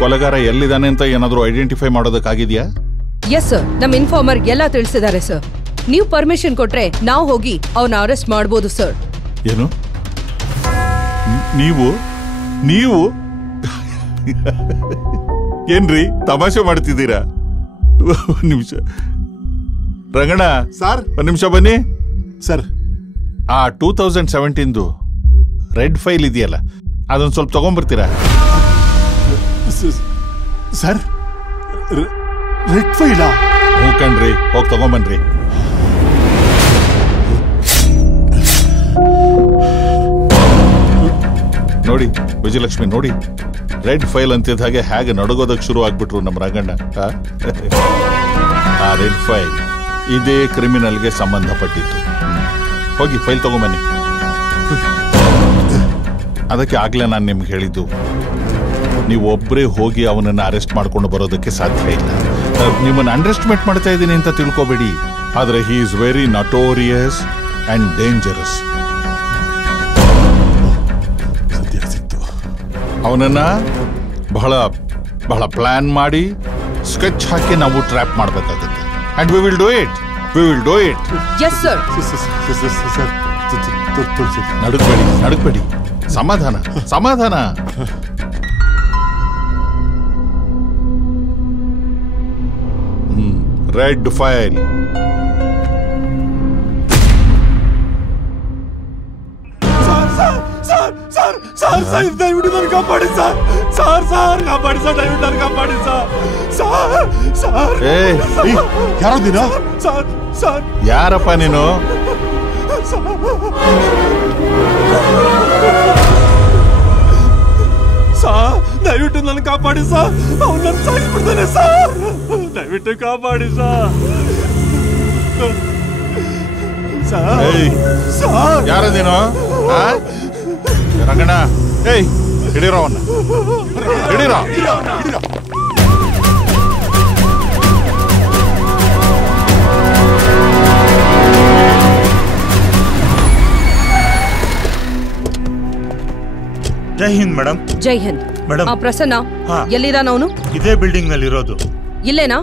ಕೊಲೆಗಾರ ಎಲ್ಲಿದ್ದಾನೆ ಅಂತ ಏನಾದರೂ ಐಡೆಂಟಿಫೈ ಮಾಡೋದಕ್ಕಾಗಿದೆಯಾ? ಎಸ್ ಸರ್, ನಮ್ಮ ಇನ್ಫಾರ್ಮರ್ ಎಲ್ಲ ತಿಳಿಸಿದ್ದಾರೆ ಸರ್. ನೀವು ಪರ್ಮಿಷನ್ ಕೊಟ್ರೆ ನಾವು ಹೋಗಿ ಅವನ್ನ ಅರೆಸ್ಟ್ ಮಾಡ್ಬೋದು ಸರ್. ಏನು? ನೀವು ನೀವು ಏನ್ರಿ ತಮಾಷೆ ಮಾಡ್ತಿದ್ದೀರಾ? ಒಂದು ನಿಮಿಷ ರಂಗಣ್ಣ ಸರ್, ಒಂದು ನಿಮಿಷ ಬನ್ನಿ ಸರ್. ಆ 2017 ರೆಡ್ ಫೈಲ್ ಇದೆಯಲ್ಲ, ಅದೊಂದು ಸ್ವಲ್ಪ ತಗೊಂಡ್ಬರ್ತೀರಾ? Sir, red ಫೈಲಾ? ಹ್ಞೂ ಕಣ್ರಿ, ಹೋಗಿ ತಗೊಂಬನ್ರಿ. ನೋಡಿ ವಿಜಯಲಕ್ಷ್ಮಿ, ನೋಡಿ ರೆಡ್ ಫೈಲ್ ಅಂತಿದ್ದ ಹಾಗೆ ಹೇಗೆ ನಡುಗೋದಕ್ಕೆ ಶುರು ಆಗ್ಬಿಟ್ರು ನಮ್ಮ ರಂಗಣ್ಣ. ಆ ರೆಡ್ ಫೈಲ್ ಇದೇ ಕ್ರಿಮಿನಲ್ಗೆ ಸಂಬಂಧಪಟ್ಟಿತ್ತು. ಹೋಗಿ ಫೈಲ್ ತಗೊಂಬನ್ನಿ. ಅದಕ್ಕೆ ಆಗ್ಲೇ ನಾನು ನಿಮ್ಗೆ ಹೇಳಿದ್ದು, ನೀವು ಒಬ್ಬರೇ ಹೋಗಿ ಅವನನ್ನು ಅರೆಸ್ಟ್ ಮಾಡ್ಕೊಂಡು ಬರೋದಕ್ಕೆ ಸಾಧ್ಯ ಇಲ್ಲ. ನಿಮ್ಮನ್ನು ಅಂಡರ್ಎಸ್ಟಿಮೇಟ್ ಮಾಡ್ತಾ ಇದ್ದೀನಿ ಅಂತ ತಿಳ್ಕೊಬೇಡಿ, ಆದರೆ he is very notorious and dangerous. ಅವನನ್ನ ಬಹಳ ಬಹಳ ಪ್ಲಾನ್ ಮಾಡಿ ಸ್ಕೆಚ್ ಹಾಕಿ ನಾವು ಟ್ರ್ಯಾಪ್ ಮಾಡಬೇಕಾಗುತ್ತೆ. And we will do it, we will do it. Yes sir. ನಡುಗಬೇಡಿ, ನಡುಗಬೇಡಿ. ಸಮಾಧಾನ, ಸಮಾಧಾನ. Red file. ದಯವಿಟ್ಟು ನನ್ನ ಕಾಪಾಡಿ ಸರ್. ಸರ್ ಕಾಪಾಡಿ ಸರ್, ದಯವಿಟ್ಟು ನನ್ನ ಕಾಪಾಡಿ ಸರ್. ಯಾರೋ ದಿನ ಸರ್. ಯಾರಪ್ಪ ನೀನು? ಸರ್, ದಯವಿಟ್ಟು ನನ್ನ ಕಾಪಾಡಿ ಸರ್. ಅವ್ನು ನನ್ನ ಸಾಯಿಸ್ಬಿಡ್ತಾನೆ ಸರ್. ದಯವಿಟ್ಟು ಕಾಪಾಡಿ ಸರ್. ಯಾರ ನೀನು? ರಂಗಣ್ಣ, ಏಯ್ ಹಿಡೀರೋ ಅವನ್ನ, ಹಿಡೀರೋ. ಜೈ ಹಿಂದ್ ಮೇಡಮ್. ಜೈ ಹಿಂದ್ ಮೇಡಮ್. ಪ್ರಸನ್ನ ಎಲ್ಲಿದಾನ ಅವನು? ಇದೇ ಬಿಲ್ಡಿಂಗ್ ನಲ್ಲಿ ಇರೋದು. ಇಲ್ಲೇನಾ?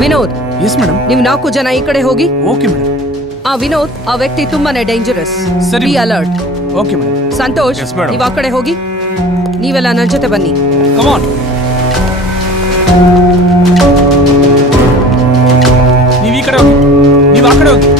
ವಿನೋದ್. Yes madam. ನೀವು 4 ಜನ ಈ ಕಡೆ ಹೋಗಿ. Okay madam. ವಿನೋದ್, ಆ ವ್ಯಕ್ತಿ ತುಂಬಾನೇ ಡೇಂಜರಸ್. ಸರಿ, be alert. Okay madam. Santosh, ನೀವು ಆ ಕಡೆ ಹೋಗಿ. ನೀವೆಲ್ಲ ನನ್ನ ಜೊತೆ ಬನ್ನಿ. Come on. ನೀವು ಈ ಕಡೆ ಹೋಗಿ, ನೀವು ಆ ಕಡೆ ಹೋಗಿ.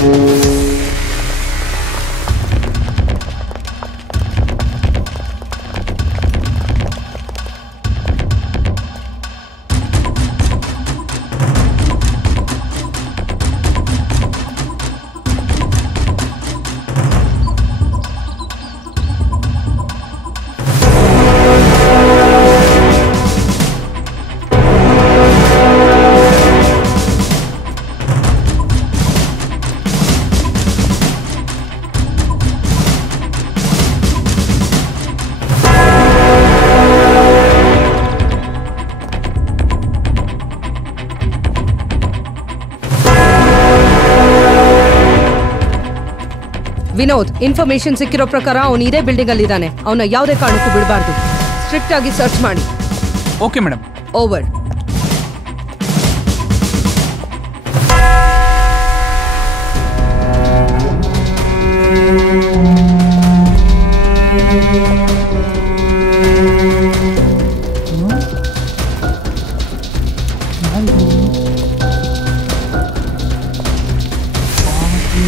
ವಿನೋದ್, ಇನ್ಫಾರ್ಮೇಶನ್ ಸಿಕ್ಕಿರೋ ಪ್ರಕಾರ ಅವನು ಇದೇ ಬಿಲ್ಡಿಂಗ್ ಅಲ್ಲಿ ಇದ್ದಾನೆ. ಅವನ ಯಾವುದೇ ಕಾರಣಕ್ಕೂ ಬಿಡಬಾರ್ದು. ಸ್ಟ್ರಿಕ್ಟ್ ಆಗಿ ಸರ್ಚ್ ಮಾಡಿ. Okay madam. ಓವರ್.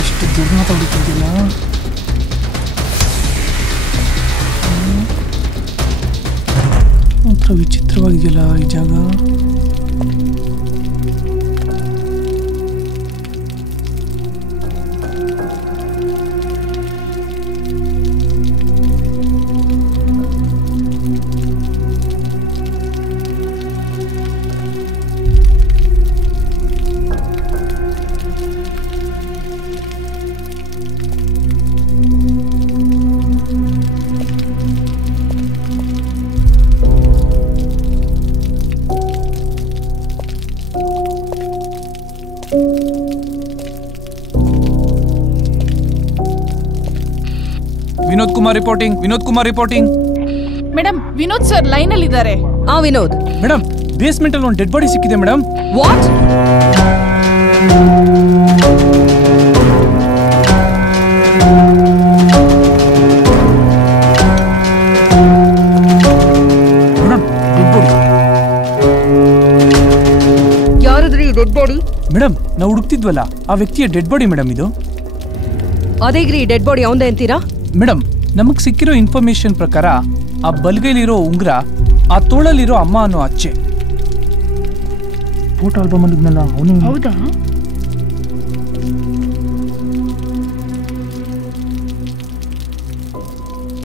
ಇಷ್ಟು ದೂರ ಮಾತಾಡ್ತಿದ್ದಿಲ್ಲ. ಒಂಥರ ವಿಚಿತ್ರವಾಗಿದೆಯಲ್ಲ ಈ ಜಾಗ. Kumar reporting. Madam Vinod sir line ಅಲ್ಲಿ ಇದ್ದಾರೆ. ವಿನೋದ್. ಮೇಡಮ್ ಬೇಸ್ಮೆಂಟ್ ಅಲ್ಲಿ ಒಂದು ಡೆಡ್ ಬಾಡಿ ಸಿಕ್ಕಿದೆ ಮೇಡಮ್. ವಾಟ್? ಯಾರದ್ರಿ ಡೆಡ್ ಬಾಡಿ? ಮೇಡಮ್ ನಾವು ಹುಡುಕ್ತಿದ್ವಲ್ಲ ಆ ವ್ಯಕ್ತಿಯ ಡೆಡ್ ಬಾಡಿ ಮೇಡಮ್ ಇದು. ಅದೇಗ್ರಿ ಡೆಡ್ ಬಾಡಿ ಅವಂದೇ ಅಂತೀರಾ? ಮೇಡಮ್ ನಮಗ್ ಸಿಕ್ಕಿರೋ ಇನ್ಫಾರ್ಮೇಶನ್ ಪ್ರಕಾರ ಆ ಬಲ್ಗೈಲಿರೋ ಉಂಗ್ರ, ಆ ತೋಳಲ್ಲಿರೋ ಅಮ್ಮ ಅನ್ನೋ ಅಚ್ಚೆ. ಫೋಟೋ ಆಲ್ಬಮ್ ಅಲ್ಲಿ ಇದ್ನಲ್ಲ ಅವನೇ. ಹೌದಾ?